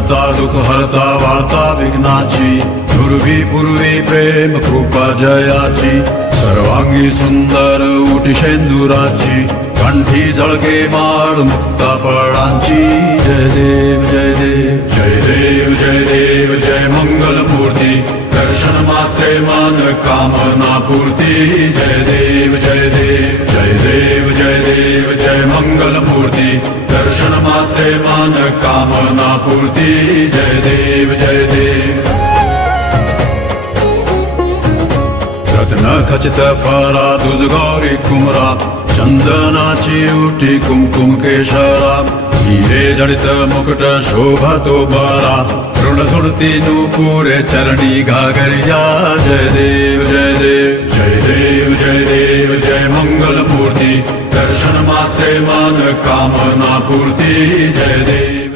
करता दुःख हरता वार्ता विघ्नाची पूर्वी पूर्वी प्रेम कृपा जयाची सर्वांगी सुंदर उटी शेंदुराची कंठी जळके माळ मुक्ता फळांची जय देव जय देव जय देव जय देव जय मंगल मूर्ती दर्शन मात्रे मान कामना पूर्ती जय देव जय देव जय देव जय देव जय मंगल मूर्ती दर्शन मात्रे मान कामना पूर्ती जय देव जय देव रत्न खचित फरा दुज गौरी कुमरा चंदनाची उठी कुमकुम केशरा हिरे जडित मुकुट शोभतो बरा ऋण सुरती नूपुरे चरणी घागरिया जय देव जय देव जय देव जय देव जय मंगल मूर्ती दर्शन मात्रे मान कामना पूर्ती जय देव।